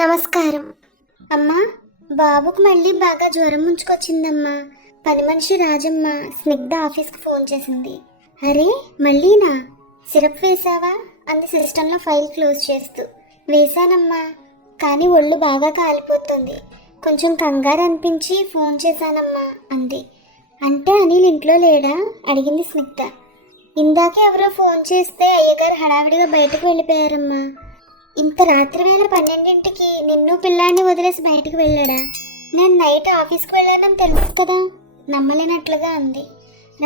నమస్కారం అమ్మా బాబుకు మళ్ళీ బాగా జ్వరం ముంచుకొచ్చిందమ్మా పని మనిషి రాజమ్మ స్నిగ్ధ ఆఫీస్కి ఫోన్ చేసింది అరే మళ్ళీనా సిరప్ వేసావా అంది సిస్టంలో ఫైల్ క్లోజ్ చేస్తూ వేశానమ్మా కానీ ఒళ్ళు బాగా కాలిపోతుంది కొంచెం కంగారు అనిపించి ఫోన్ చేశానమ్మా అంది అంటే అనిల్ ఇంట్లో లేడా అడిగింది స్నిగ్ధ ఇందాకే ఎవరో ఫోన్ చేస్తే అయ్యగారు హడావిడిగా బయటకు వెళ్ళిపోయారమ్మా ఇంత రాత్రి వేళ పన్నెండింటికి నిన్ను పిల్లాన్ని వదిలేసి బయటికి వెళ్ళాడా నేను నైట్ ఆఫీస్కి వెళ్ళానని తెలుసు కదా నమ్మలేనట్లుగా అంది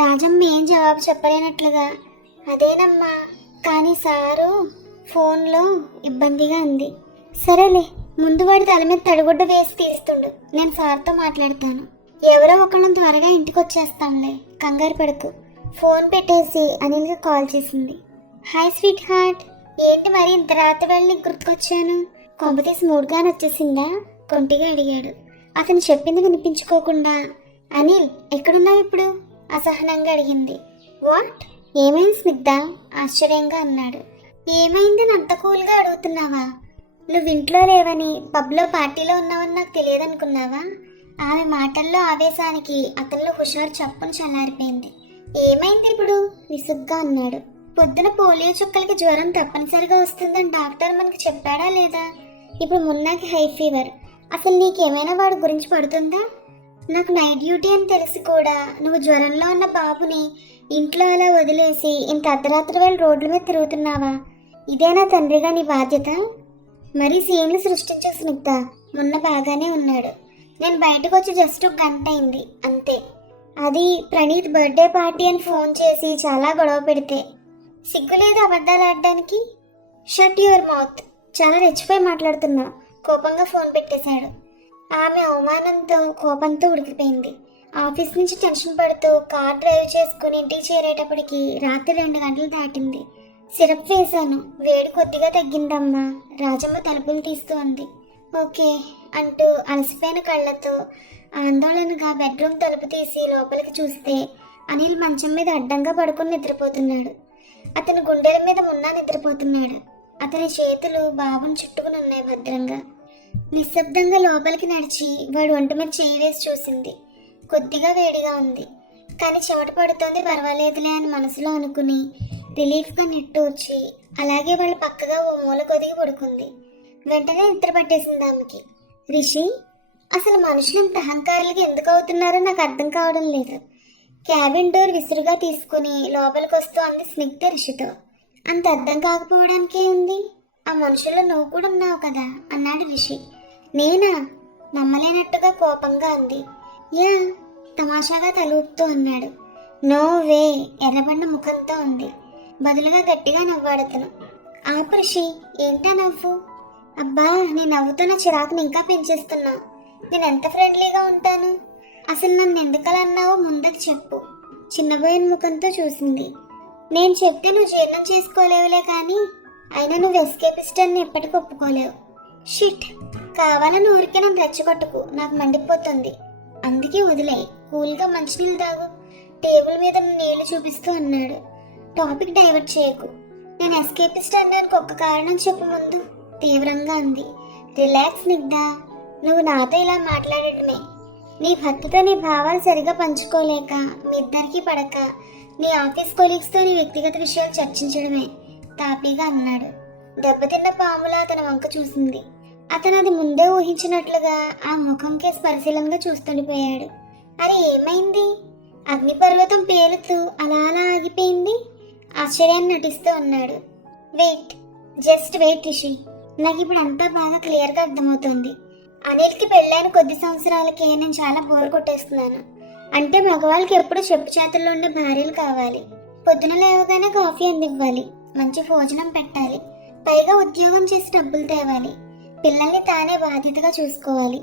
రాజమ్మ ఏం జవాబు చెప్పలేనట్లుగా అదేనమ్మా కానీ సారు ఫోన్లో ఇబ్బందిగా అంది సరేలే ముందు వాడి తల మీద తడిగుడ్డ వేసి తీస్తుండు నేను సార్తో మాట్లాడతాను ఎవరో ఒకళ్ళని త్వరగా ఇంటికి వచ్చేస్తాంలే కంగారు పడుకు ఫోన్ పెట్టేసి అనిల్కి కాల్ చేసింది హాయ్ స్వీట్ హార్ట్ ఏంటి మరి ఇంత రాత్రి వెళ్ళి గుర్తుకొచ్చాను కొంపతీసి మూడుగా వచ్చేసిందా కొంటిగా అడిగాడు అతను చెప్పింది వినిపించుకోకుండా అనిల్ ఎక్కడున్నావు ఇప్పుడు అసహనంగా అడిగింది వాట్ ఏమైంది స్నిగ్ధ ఆశ్చర్యంగా అన్నాడు ఏమైంది అంత కూల్గా అడుగుతున్నావా నువ్వు ఇంట్లో లేవని పబ్లో పార్టీలో ఉన్నావని నాకు తెలియదనుకున్నావా ఆమె మాటల్లో ఆవేశానికి అతనిలో హుషారు చప్పును చల్లారిపోయింది ఏమైంది ఇప్పుడు విసుగ్గా అన్నాడు పొద్దున పోలియో చుక్కలకి జ్వరం తప్పనిసరిగా వస్తుందని డాక్టర్ మనకు చెప్పాడా లేదా ఇప్పుడు మున్నాకి హై ఫీవర్ అసలు నీకేమైనా వాడి గురించి పడుతుందా నాకు నైట్ డ్యూటీ అని తెలిసి కూడా నువ్వు జ్వరంలో ఉన్న బాబుని ఇంట్లో అలా వదిలేసి ఇంత అర్ధరాత్రి వేళ రోడ్ల మీద తిరుగుతున్నావా ఇదేనా తండ్రిగా నీ బాధ్యత మరీ సీన్లు సృష్టించే స్నిగ్ధ మొన్న బాగానే ఉన్నాడు నేను బయటకు వచ్చి జస్ట్ ఒక గంట అయింది అంతే అది ప్రణీత్ బర్త్డే పార్టీ అని ఫోన్ చేసి చాలా గొడవ పెడితే సిగ్గులేదు అబద్ధాలు ఆడడానికి షట్ యువర్ మౌత్ చాలా రెచ్చిపోయి మాట్లాడుతున్నా కోపంగా ఫోన్ పెట్టేశాడు ఆమె అవమానంతో కోపంతో ఉడికిపోయింది ఆఫీస్ నుంచి టెన్షన్ పడుతూ కార్ డ్రైవ్ చేసుకుని ఇంటికి చేరేటప్పటికి రాత్రి రెండు గంటలు దాటింది సిరప్ వేశాను వేడి కొద్దిగా తగ్గిందమ్మా రాజమ్మ తలుపులు తీస్తూ ఉంది ఓకే అంటూ అలసిపోయిన కళ్ళతో ఆందోళనగా బెడ్రూమ్ తలుపు తీసి లోపలికి చూస్తే అనిల్ మంచం మీద అడ్డంగా పడుకుని నిద్రపోతున్నాడు అతని గుండెల మీద మున్నా నిద్రపోతున్నాడు అతని చేతులు బాబును చుట్టుకుని ఉన్నాయి భద్రంగా నిశ్శబ్దంగా లోపలికి నడిచి వాడు ఒంటి మీద చేయి వేసి చూసింది కొద్దిగా వేడిగా ఉంది కానీ చెమట పడుతోంది పర్వాలేదులే అని మనసులో అనుకుని రిలీఫ్గా వచ్చి అలాగే వాళ్ళు పక్కగా ఓ మూల కొదిగి పడుకుంది వెంటనే నిద్ర పట్టేసింది ఆమెకి రిషి అసలు మనుషులు ఇంత అహంకారులకి ఎందుకు అవుతున్నారో నాకు అర్థం కావడం లేదు క్యాబిన్ డోర్ విసురుగా తీసుకుని లోపలికి వస్తూ అంది స్నిగ్ధ రిషితో అంత అర్థం కాకపోవడానికే ఉంది ఆ మనుషుల్లో నువ్వు కూడా ఉన్నావు కదా అన్నాడు రిషి నేనా నమ్మలేనట్టుగా కోపంగా అంది యా తమాషాగా తలూపుతూ అన్నాడు నో వే ఎర్రబడిన ముఖంతో ఉంది బదులుగా గట్టిగా నవ్వాడతను ఆపు ఋషి ఏంటా నవ్వు అబ్బా నేను నవ్వుతున్న చిరాకుని ఇంకా పెంచేస్తున్నా నేను ఎంత ఫ్రెండ్లీగా ఉంటాను అసలు నన్ను ఎందుకలా అన్నావో ముందకు చెప్పు చిన్నబోయిన ముఖంతో చూసింది నేను చెప్తే నువ్వు జీర్ణం చేసుకోలేవులే కానీ అయినా నువ్వు ఎస్కేపిస్ట్ అని ఎప్పటికీ ఒప్పుకోలేవు షిట్ కావాలని ఊరికే నన్ను రెచ్చగొట్టుకు నాకు మండిపోతుంది అందుకే వదిలే కూల్గా మంచినీళ్ళు తాగు టేబుల్ మీద నీళ్లు చూపిస్తూ అన్నాడు టాపిక్ డైవర్ట్ చేయకు నేను ఎస్కేపిస్ట్ అన్నానికి ఒక్క కారణం చెప్పు ముందు తీవ్రంగా అంది రిలాక్స్ నిగ్దా నువ్వు నాతో ఇలా మాట్లాడటమే నీ భర్తతో నీ భావాలు సరిగా పంచుకోలేక మీ ఇద్దరికి పడక నీ ఆఫీస్ కొలీగ్స్తో నీ వ్యక్తిగత విషయాలు చర్చించడమే తాపీగా అన్నాడు దెబ్బతిన్న పాములా అతని వంక చూసింది అతను అది ముందే ఊహించినట్లుగా ఆ ముఖంకే స్పర్శలంగా చూస్తుండిపోయాడు అరే ఏమైంది అగ్నిపర్వతం పేలుతూ అలా అలా ఆగిపోయింది ఆశ్చర్యాన్ని నటిస్తూ ఉన్నాడు వెయిట్ జస్ట్ వెయిట్ రిషి నాకు ఇప్పుడు అంతా బాగా క్లియర్గా అర్థమవుతుంది అనిల్కి పెళ్ళైన కొద్ది సంవత్సరాలకి నేను చాలా బోర్ కొట్టేస్తున్నాను అంటే మగవాళ్ళకి ఎప్పుడు చెప్పు చేతుల్లో ఉండే భార్యలు కావాలి పొద్దున లేవగానే కాఫీ అందివ్వాలి మంచి భోజనం పెట్టాలి పైగా ఉద్యోగం చేసి డబ్బులు తేవాలి పిల్లల్ని తానే బాధ్యతగా చూసుకోవాలి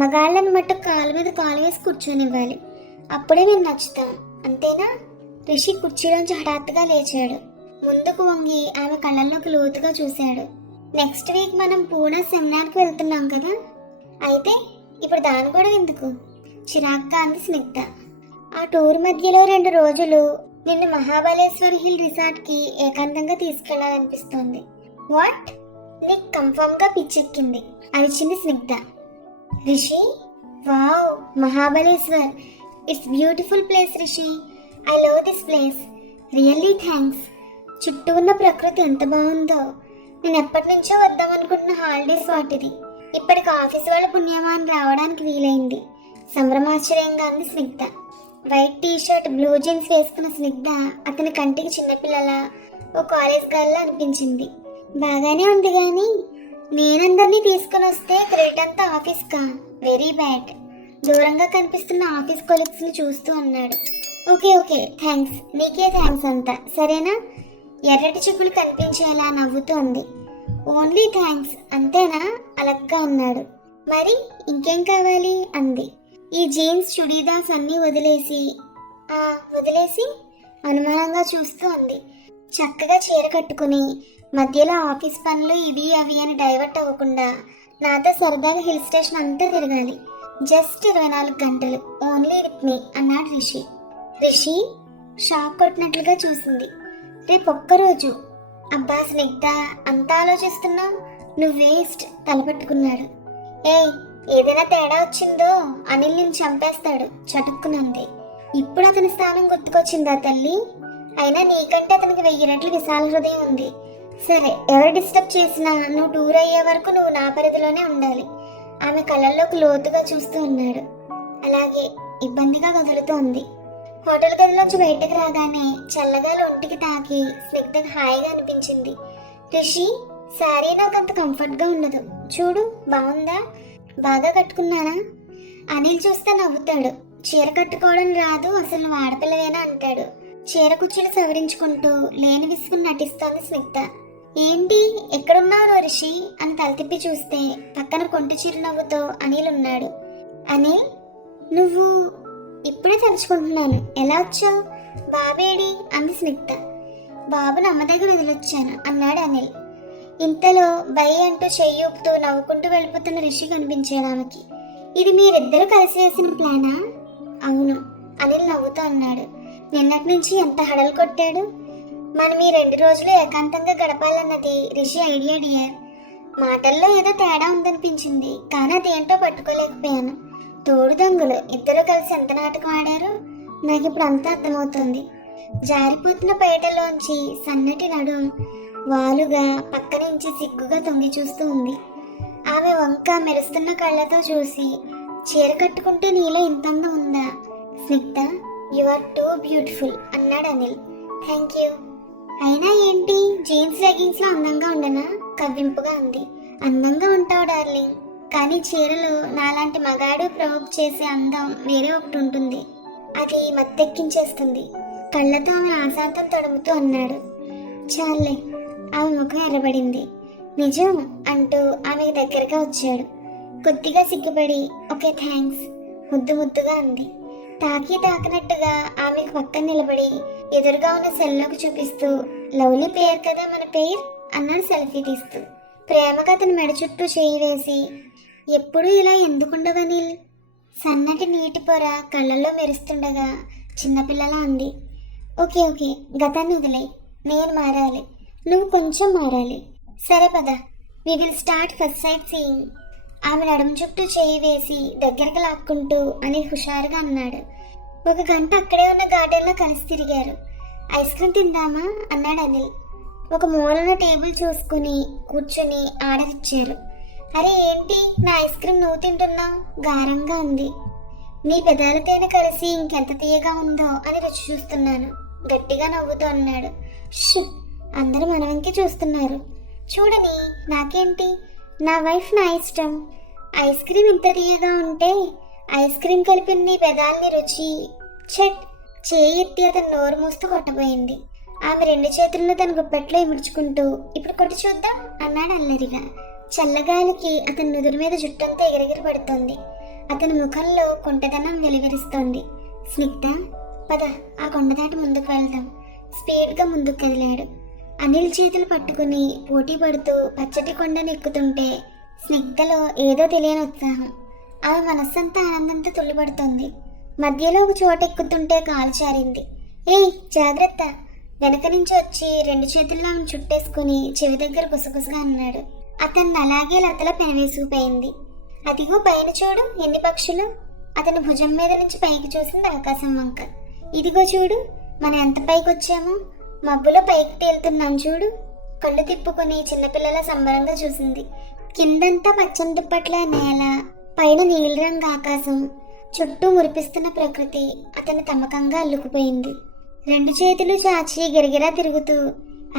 మగాళ్ళని మట్టు కాలు మీద కాలు వేసి కూర్చొనివ్వాలి అప్పుడే నేను నచ్చుతాం అంతేనా రిషి కుర్చీలోంచి హఠాత్తుగా లేచాడు ముందుకు వంగి ఆమె కళ్ళల్లోకి లోతుగా చూశాడు నెక్స్ట్ వీక్ మనం పూణే సెమినార్కి వెళ్తున్నాం కదా అయితే ఇప్పుడు దాని కూడా ఎందుకు చిరాక్గా అంది స్నిగ్ధ ఆ టూర్ మధ్యలో రెండు రోజులు నిన్ను మహాబలేశ్వర్ హిల్ రిసార్ట్కి ఏకాంతంగా తీసుకెళ్లాలనిపిస్తోంది వాట్ నీకు కంఫర్మ్గా పిచ్చెక్కింది అరిచింది Snigdha Rishi wow Mahabaleshwar it's beautiful place Rishi I love this place really thanks చుట్టూ ఉన్న ప్రకృతి ఎంత బాగుందో నేను ఎప్పటి నుంచో వద్దామనుకుంటున్న హాలిడేస్ వాటిది ఇప్పటికి ఆఫీస్ వాళ్ళ పుణ్యమాన్ రావడానికి వీలైంది సంభ్రమాశ్చర్యంగా అంది Snigdha white T shirt blue jeans వేసుకున్న స్నిగ్ధ అతని కంటికి చిన్నపిల్లల ఓ కాలేజ్ గర్ల్లా అనిపించింది బాగానే ఉంది కానీ నేనందరినీ తీసుకుని వస్తే క్రెడిట్ అంతా ఆఫీస్కా వెరీ బ్యాడ్ దూరంగా కనిపిస్తున్న ఆఫీస్ కొలీగ్స్ని చూస్తూ అన్నాడు ఓకే ఓకే థ్యాంక్స్ నీకే థ్యాంక్స్ అంతా సరేనా ఎర్రటి చెప్పులు కనిపించేలా నవ్వుతోంది ఓన్లీ థ్యాంక్స్ అంతేనా అలగ్గా అన్నాడు మరి ఇంకేం కావాలి అంది ఈ జీన్స్ చుడీదాస్ అన్నీ వదిలేసి ఆ వదిలేసి అనుమానంగా చూస్తూ అంది చక్కగా చీర కట్టుకుని మధ్యలో ఆఫీస్ పనులు ఇవి అవి అని డైవర్ట్ అవ్వకుండా నాతో సరదాగా హిల్ స్టేషన్ అంతా తిరగాలి జస్ట్ ఇరవై నాలుగు గంటలు ఓన్లీ విత్ మీ అన్నాడు రిషి రిషి షాక్ కొట్టినట్లుగా చూసింది రేపు ఒక్కరోజు అబ్బా స్నిగ్ధ అంత ఆలోచిస్తున్నావు నువ్వు వేస్ట్ తలపెట్టుకున్నాడు ఏ ఏదైనా తేడా వచ్చిందో అనిల్ నిన్ను చంపేస్తాడు చటుక్కునంది ఇప్పుడు అతని స్థానం గుర్తుకొచ్చిందా తల్లి అయినా నీకంటే అతనికి వెయ్యి రెట్లు విశాల హృదయం ఉంది సరే ఎవరు డిస్టర్బ్ చేసినా నువ్వు టూర్ అయ్యే వరకు నువ్వు నా పరిధిలోనే ఉండాలి ఆమె కళ్ళల్లోకి లోతుగా చూస్తూ ఉన్నాడు అలాగే ఇబ్బందిగా కదులుతోంది హోటల్ గదిలోంచి బయటకు రాగానే చల్లగాలు ఒంటికి తాకి స్నిగ్ధం హాయిగా అనిపించింది రిషి శారీ నాకు అంత కంఫర్ట్గా ఉండదు చూడు బాగుందా బాగా కట్టుకున్నానా అనిల్ చూస్తే నవ్వుతాడు చీర కట్టుకోవడం రాదు అసలు ఆడపిల్లవేనా అంటాడు చీర కుచ్చులు సవరించుకుంటూ లేని విసుకుని నటిస్తోంది స్నిగ్ధ ఏంటి ఎక్కడున్నావు ఋషి అని తల తిప్పి చూస్తే పక్కన కొంటి చిరునవ్వుతో అనిల్ ఉన్నాడు అనిల్ నువ్వు ఇప్పుడే తలుచుకుంటున్నాను ఎలా వచ్చావు బాబేడి అంది స్నిగ్ధ బాబును అమ్మ దగ్గర వదిలొచ్చాను అన్నాడు అనిల్ ఇంతలో భయ అంటూ చెయ్యి ఊపుతూ నవ్వుకుంటూ వెళ్ళిపోతున్న రిషి కనిపించాడు ఆమెకి ఇది మీరిద్దరూ కలిసి వేసిన ప్లానా అవును అనిల్ నవ్వుతూ అన్నాడు నిన్నటి నుంచి ఎంత హడలు కొట్టాడు మనం ఈ రెండు రోజులు ఏకాంతంగా గడపాలన్నది రిషి ఐడియా డియర్ మాటల్లో ఏదో తేడా ఉందనిపించింది కానీ అదేంటో పట్టుకోలేకపోయాను తోడు దొంగలు ఇద్దరు కలిసి ఎంత నాటకం ఆడారో నాకు ఇప్పుడు అంతా అర్థమవుతుంది జారిపోతున్న పేటలోంచి సన్నటి నడుం వాలుగా పక్క నుంచి సిగ్గుగా తొంగి చూస్తూ ఉంది ఆమె వంక మెరుస్తున్న కళ్ళతో చూసి చీర కట్టుకుంటే నీలో ఇంత అందం ఉందా Snigdha you are too beautiful అన్నాడు అనిల్ థ్యాంక్ యూ అయినా ఏంటి జీన్స్ లెగింగ్స్లో అందంగా ఉండనా కవ్వింపుగా ఉంది అందంగా ఉంటావు డార్లింగ్ కానీ చీరలు నాలాంటి మగాడు ప్రొవోక్ చేసే అందం వేరే ఒకటి ఉంటుంది అది మత్తెక్కించేస్తుంది కళ్ళతో ఆమె ఆశాంతం తడుముతూ అన్నాడు చాలే ఆమె ముఖం ఎర్రబడింది నిజం అంటూ ఆమెకు దగ్గరగా వచ్చాడు కొద్దిగా సిగ్గుపడి ఓకే థ్యాంక్స్ ముద్దు ముద్దుగా అంది తాకి తాకినట్టుగా ఆమెకు పక్కన నిలబడి ఎదురుగా ఉన్న సెల్లోకి చూపిస్తూ లవ్లీ పేరు కదా మన పేరు అన్నాడు సెల్ఫీ తీస్తూ ప్రేమగా అతని మెడ చుట్టూ చేయి వేసి ఎప్పుడూ ఇలా ఎందుకుండవని సన్నటి నీటి పొర కళ్ళల్లో మెరుస్తుండగా చిన్నపిల్లలా అంది ఓకే ఓకే గతాన్ని వదిలే నేను మారాలి నువ్వు కొంచెం మారాలి సరే పద we will start first sightseeing ఆమె నడుము చుట్టూ చేయి వేసి దగ్గరకు లాక్కుంటూ అని హుషారుగా అన్నాడు ఒక గంట అక్కడే ఉన్న గార్డెన్లో కలిసి తిరిగారు ఐస్ క్రీమ్ తిందామా అన్నాడు అనిల్ ఒక మూలన టేబుల్ చూసుకుని కూర్చుని ఇచ్చారు అరే ఏంటి నా ఐస్ క్రీమ్ నువ్వు తింటున్నావు గారంగా ఉంది నీ పెదాల కలిసి ఇంకెంత తీయగా ఉందో అని రుచి చూస్తున్నాను గట్టిగా నవ్వుతూ అన్నాడు షిప్ అందరూ మనవంకి చూస్తున్నారు చూడని నాకేంటి నా వైఫ్ నా ఇష్టం ఐస్ క్రీమ్ ఇంత తీయగా ఉంటే ఐస్ క్రీమ్ కలిపిన నీ పెదాలని రుచి చెట్ చేయి ఎత్తి అతను నోరు మూస్తూ కొట్టబోయింది ఆమె రెండు చేతులను తన గుప్పెట్లో ఇముడుచుకుంటూ ఇప్పుడు కొట్టి చూద్దాం అన్నాడు అల్లరిగా చల్లగాలికి అతని నుదురు మీద జుట్టంతా ఎగిరెగిరి పడుతోంది అతని ముఖంలో కొంటదనం వెలువరిస్తోంది స్నిగ్ధ పద ఆ కొండ దాటి ముందుకు వెళ్దాం స్పీడ్గా ముందుకు కదిలాడు అనిల్ చేతులు పట్టుకుని పోటీ పడుతూ పచ్చటి కొండను ఎక్కుతుంటే స్నిగ్ధలో ఏదో తెలియని ఉత్సాహం ఆమె మనస్సంతా ఆనందంతో తుల్లిపడుతోంది మధ్యలో ఒక చోట ఎక్కుతుంటే కాలు చారింది ఏయ్ జాగ్రత్త వెనక నుంచి వచ్చి రెండు చేతుల్లో చుట్టేసుకుని చెవి దగ్గర గుసగుసగా అన్నాడు అతన్ని అలాగే లతల పెనవేసుకుపోయింది అదిగో పైన చూడు ఎన్ని పక్షులు అతని భుజం మీద నుంచి పైకి చూసింది ఆకాశం వంక ఇదిగో చూడు మనం ఎంత పైకి వచ్చాము మబ్బులో పైకి తేలుతున్నాం చూడు కళ్ళు తిప్పుకుని చిన్నపిల్లల సంబరంగా చూసింది కిందంతా పచ్చని దుప్పట్ల నేల పైన నీలిరంగు ఆకాశం చుట్టూ మురిపిస్తున్న ప్రకృతి అతని తమ్మకంగా అల్లుకుపోయింది రెండు చేతులు చాచి గిరగిరా తిరుగుతూ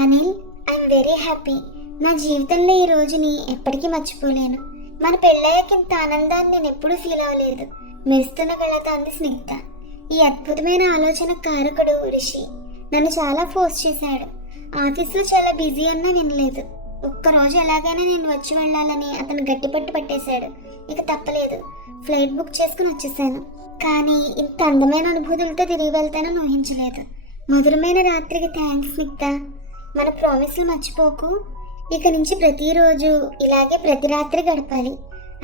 అనిల్ ఐఎమ్ వెరీ హ్యాపీ నా జీవితంలో ఈ రోజుని ఎప్పటికీ మర్చిపోలేను మన పెళ్ళయ్యాక ఇంత ఆనందాన్ని నేను ఎప్పుడూ ఫీల్ అవ్వలేదు మెరుస్తున్న కళ్ళతో అంది స్నిగ్ధ ఈ అద్భుతమైన ఆలోచన కారకుడు ఋషి నన్ను చాలా ఫోర్స్ చేశాడు ఆఫీస్లో చాలా బిజీ అన్నా వినలేదు ఒక్కరోజు ఎలాగైనా నేను వచ్చి వెళ్ళాలని అతను గట్టిపట్టు పట్టేశాడు ఇక తప్పలేదు ఫ్లైట్ బుక్ చేసుకుని వచ్చేసాను కానీ ఇంత అందమైన అనుభూతులతో తిరిగి వెళ్తానని ఊహించలేదు మధురమైన రాత్రికి థ్యాంక్స్ నిక్త మన ప్రామిస్లు మర్చిపోకు ఇక నుంచి ప్రతిరోజు ఇలాగే ప్రతి రాత్రి గడపాలి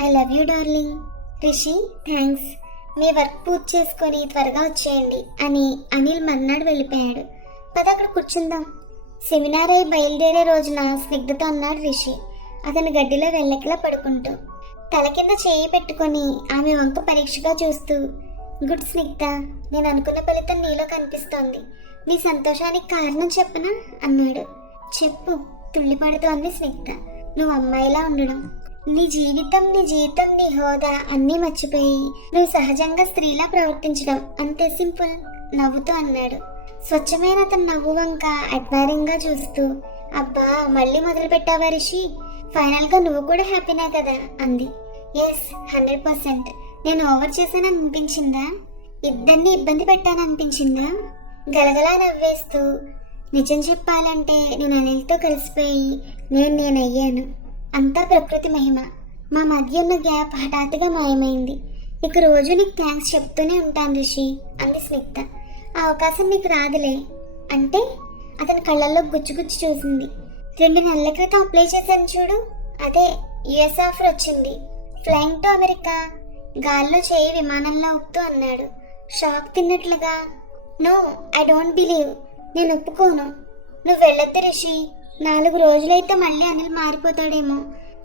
I love you darling Rishi thanks me work పూర్తి చేసుకొని త్వరగా వచ్చేయండి అని అనిల్ మర్నాడు వెళ్ళిపోయాడు పద అక్కడ కూర్చుందాం సెమినార్ అయి బయలుదేరే రోజున స్నిగ్ధతో అన్నాడు రిషి అతని గడ్డిలో వెళ్ళకిలా పడుకుంటూ తల కింద చేయి పెట్టుకొని ఆమె వంక పరీక్షగా చూస్తూ గుడ్ స్నిగ్ధ నేను అనుకున్న ఫలితం నీలో కనిపిస్తోంది మీ సంతోషానికి కారణం చెప్పనా అన్నాడు చెప్పు తుళ్ళిపడుతూ అంది స్నిగ్ధ నువ్వు అమ్మాయిలా ఉండడం నీ జీవితం నీ జీవితం నీ హోదా అన్నీ మర్చిపోయి నువ్వు సహజంగా స్త్రీలా ప్రవర్తించడం అంతే సింపుల్ నవ్వుతూ అన్నాడు స్వచ్ఛమైన అతను నవ్వు వంక అడ్మైరింగ్గా చూస్తూ అబ్బా మళ్ళీ మొదలు పెట్టావా రిషి ఫైనల్గా నువ్వు కూడా హ్యాపీనే కదా అంది ఎస్ హండ్రెడ్ పర్సెంట్ నేను ఓవర్ చేశానని అనిపించిందా ఇద్దరిని ఇబ్బంది పెట్టాననిపించిందా గలగలా నవ్వేస్తూ నిజం చెప్పాలంటే నేను అనిల్తో కలిసిపోయి నేను నేనయ్యాను అంతా ప్రకృతి మహిమ మా మధ్య ఉన్న గ్యాప్ హఠాత్తుగా మాయమైంది ఇక రోజు నీకు థ్యాంక్స్ చెప్తూనే ఉంటాను రిషి అంది స్నిగ్ధ ఆ అవకాశం నీకు రాదులే అంటే అతని కళ్ళల్లో గుచ్చుగుచ్చి చూసింది రెండు నెలల క్రితం అప్లై చేశాను చూడు అదే యుఎస్ ఆఫర్ వచ్చింది ఫ్లైంగ్ టు అమెరికా గాల్లో చేయి విమానంలో ఉక్తూ అన్నాడు షాక్ తిన్నట్లుగా నో ఐ డోంట్ బిలీవ్ నేను ఒప్పుకోను నువ్వు వెళ్ళొద్దు రిషి నాలుగు రోజులైతే మళ్ళీ అనిల్ మారిపోతాడేమో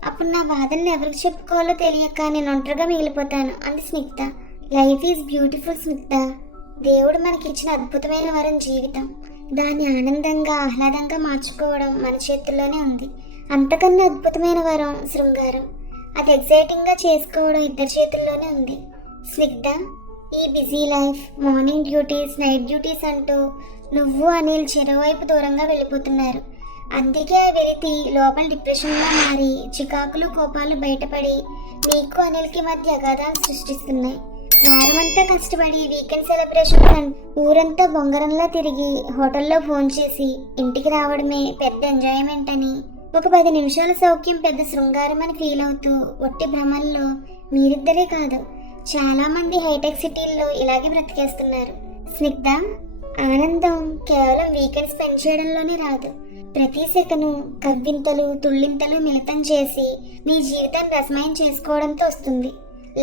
అప్పుడు నా బాధల్ని ఎవరికి చెప్పుకోవాలో తెలియక నేను ఒంటరిగా మిగిలిపోతాను అంది Snigdha life is beautiful Snigdha దేవుడు మనకిచ్చిన అద్భుతమైన వరం జీవితం దాన్ని ఆనందంగా ఆహ్లాదంగా మార్చుకోవడం మన చేతుల్లోనే ఉంది అంతకన్నా అద్భుతమైన వరం శృంగారం అది ఎగ్జైటింగ్గా చేసుకోవడం ఇద్దరి చేతుల్లోనే ఉంది స్నిగ్ధ ఈ busy life morning duties night duties అంటూ నువ్వు అనిల్ చెరువైపు దూరంగా వెళ్ళిపోతున్నారు అందుకే ఆ వెలితి లోపల డిప్రెషన్గా మారి చికాకులు కోపాలు బయటపడి నీకు అనిల్కి మధ్య అగాధాలు సృష్టిస్తున్నాయి వారమంతా కష్టపడి వీకెండ్ సెలబ్రేషన్ ఊరంతా బొంగరంలా తిరిగి హోటల్లో ఫోన్ చేసి ఇంటికి రావడమే పెద్ద ఎంజాయ్మెంట్ అని ఒక పది నిమిషాల సౌఖ్యం పెద్ద శృంగారం అని ఫీల్ అవుతూ ఒట్టి భ్రమల్లో మీరిద్దరే కాదు చాలా మంది హైటెక్ సిటీల్లో ఇలాగే బ్రతికేస్తున్నారు స్నిగ్ధ ఆనందం కేవలం వీకెండ్ స్పెండ్ చేయడంలోనే రాదు ప్రతి సెకను కవ్వింతలు తుళ్ళింతలు మిళితం చేసి మీ జీవితాన్ని రసమయం చేసుకోవడంతో వస్తుంది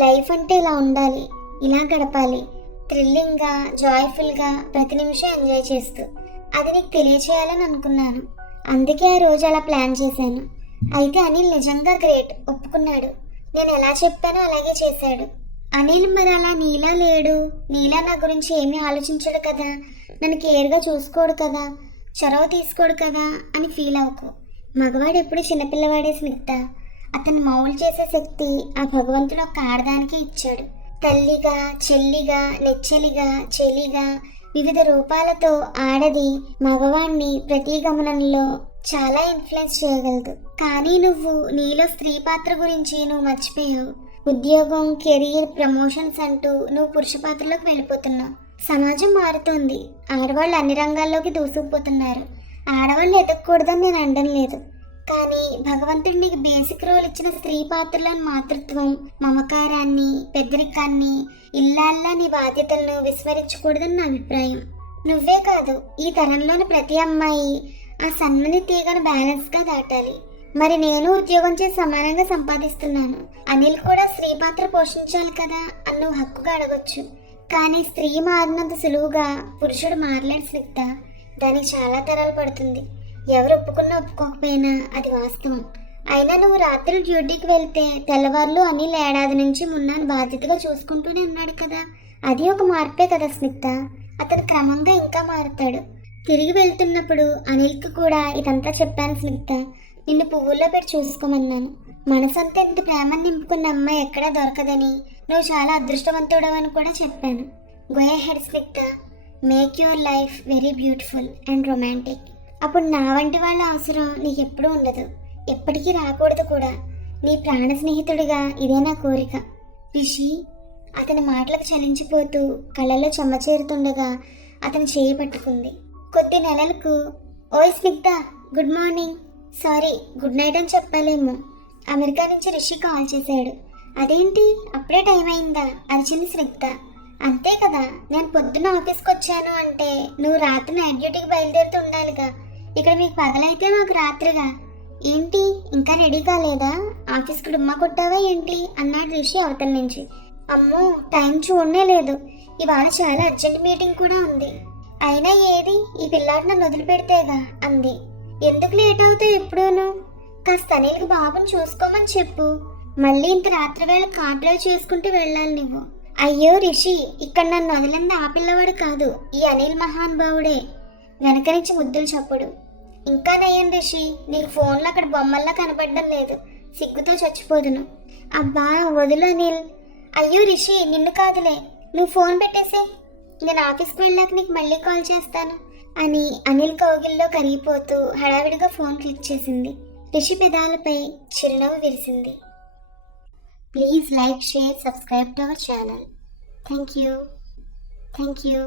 లైఫ్ అంటే ఇలా ఉండాలి ఇలా గడపాలి థ్రిల్లింగ్గా జాయ్ఫుల్గా ప్రతి నిమిషం ఎంజాయ్ చేస్తూ అది నీకు తెలియచేయాలని అనుకున్నాను అందుకే ఆ రోజు అలా ప్లాన్ చేశాను అయితే అనిల్ నిజంగా గ్రేట్ ఒప్పుకున్నాడు నేను ఎలా చెప్పానో అలాగే చేశాడు అనిల్ మరి అలా నీలా లేడు నీలా నా గురించి ఏమీ ఆలోచించడు కదా నన్ను కేర్గా చూసుకోడు కదా చొరవ తీసుకోడు కదా అని ఫీల్ అవుకు మగవాడు ఎప్పుడు చిన్నపిల్లవాడే స్మిత అతను మౌలు చేసే శక్తి ఆ భగవంతుడు ఒక ఆడదానికే ఇచ్చాడు తల్లిగా చెల్లిగా నెచ్చలిగా చెలిగా వివిధ రూపాలతో ఆడది మగవాణ్ణి ప్రతి గమనంలో చాలా ఇన్ఫ్లుయెన్స్ చేయగలదు కానీ నువ్వు నీలో స్త్రీ పాత్ర గురించి నువ్వు మర్చిపోయావు ఉద్యోగం కెరీర్ ప్రమోషన్స్ అంటూ నువ్వు పురుష పాత్రలోకి వెళ్ళిపోతున్నావు సమాజం మారుతుంది ఆడవాళ్ళు అన్ని రంగాల్లోకి దూసుకుపోతున్నారు ఆడవాళ్ళు ఎదగకూడదని నేను అనడం లేదు కానీ భగవంతుడు నీకు బేసిక్ రోల్ ఇచ్చిన స్త్రీ పాత్రలను మాతృత్వం మమకారాన్ని పెద్దరికాన్ని ఇల్లాల్లా నీ బాధ్యతలను విస్మరించకూడదని నా అభిప్రాయం నువ్వే కాదు ఈ తరంలోని ప్రతి అమ్మాయి ఆ సన్మని తీగను బ్యాలెన్స్గా దాటాలి మరి నేను ఉద్యోగం చేసి సమానంగా సంపాదిస్తున్నాను అనిల్ కూడా స్త్రీ పాత్ర పోషించాలి కదా నువ్వు హక్కుగా అడగొచ్చు కానీ స్త్రీ మారినంత సులువుగా పురుషుడు మారలేడు స్నిగ్ధ దానికి చాలా తరాలు పడుతుంది ఎవరు ఒప్పుకున్నా ఒప్పుకోకపోయినా అది వాస్తవం అయినా నువ్వు రాత్రి డ్యూటీకి వెళ్తే తెల్లవారులు అనిల్ ఏడాది నుంచి మున్నాను బాధ్యతగా చూసుకుంటూనే ఉన్నాడు కదా అది ఒక మార్పే కదా స్నిగ్ధ అతను క్రమంగా ఇంకా మారుతాడు తిరిగి వెళ్తున్నప్పుడు అనిల్కి కూడా ఇదంతా చెప్పాను స్నిగ్ధ నిన్ను పువ్వుల్లో పెట్టి చూసుకోమన్నాను మనసంతా ఇంత ప్రేమను నింపుకున్న అమ్మాయి ఎక్కడా దొరకదని నువ్వు చాలా అదృష్టవంతుడవని కూడా చెప్పాను గోయా హెడ్స్ విక్త make your life very beautiful and romantic అప్పుడు నా వంటి వాళ్ళ అవసరం నీకు ఎప్పుడూ ఉండదు ఎప్పటికీ రాకూడదు కూడా నీ ప్రాణ స్నేహితుడిగా ఇదే నా కోరిక రిషి అతని మాటలకు చలించిపోతూ కళ్ళలో చెమ్మచేరుతుండగా అతను చేయి పట్టుకుంది కొద్ది నెలలకు ఓయ్ Snigdha good morning sorry good night అని చెప్పలేము అమెరికా నుంచి రిషి కాల్ చేశాడు అదేంటి అప్పుడే టైం అయిందా అరిచింది శ్రద్ధ అంతే కదా నేను పొద్దున్న ఆఫీస్కి వచ్చాను అంటే నువ్వు రాత్రి నైట్ డ్యూటీకి బయలుదేరుతూ ఉండాలిగా ఇక్కడ మీకు పగలైతే నాకు రాత్రిగా ఏంటి ఇంకా రెడీ కాలేదా ఆఫీస్కి డుమ్మా కొట్టావా ఏంటి అన్నాడు ఋషి అవతల నుంచి అమ్మో టైం చూడనే లేదు ఇవాళ చాలా అర్జెంట్ మీటింగ్ కూడా ఉంది అయినా ఏది ఈ పిల్లాడు నన్ను వదిలిపెడితేగా అంది ఎందుకు లేట్ అవుతా ఎప్పుడూను కాస్త అనిల్కి బాబుని చూసుకోమని చెప్పు మళ్ళీ ఇంత రాత్రి వేళ డ్రైవ్ చేసుకుంటూ వెళ్ళాలి నువ్వు అయ్యో రిషి ఇక్కడ నన్ను వదిలింది ఆ పిల్లవాడు కాదు ఈ అనిల్ బావుడే వెనక నుంచి ముద్దులు చప్పుడు ఇంకా నయ్యం రిషి నీకు ఫోన్లో అక్కడ బొమ్మల్లా కనపడడం లేదు సిగ్గుతో చచ్చిపోదును అబ్బా వదులు అనిల్ అయ్యో రిషి నిన్ను కాదులే నువ్వు ఫోన్ పెట్టేసే నేను ఆఫీస్కి వెళ్ళాక నీకు మళ్ళీ కాల్ చేస్తాను అని అనిల్ కౌగిల్లో కరిగిపోతూ హడావిడిగా ఫోన్ క్లిక్ చేసింది రిషి పెదాలపై చిరునవ్వు విరిసింది please like share subscribe to our channel thank you thank you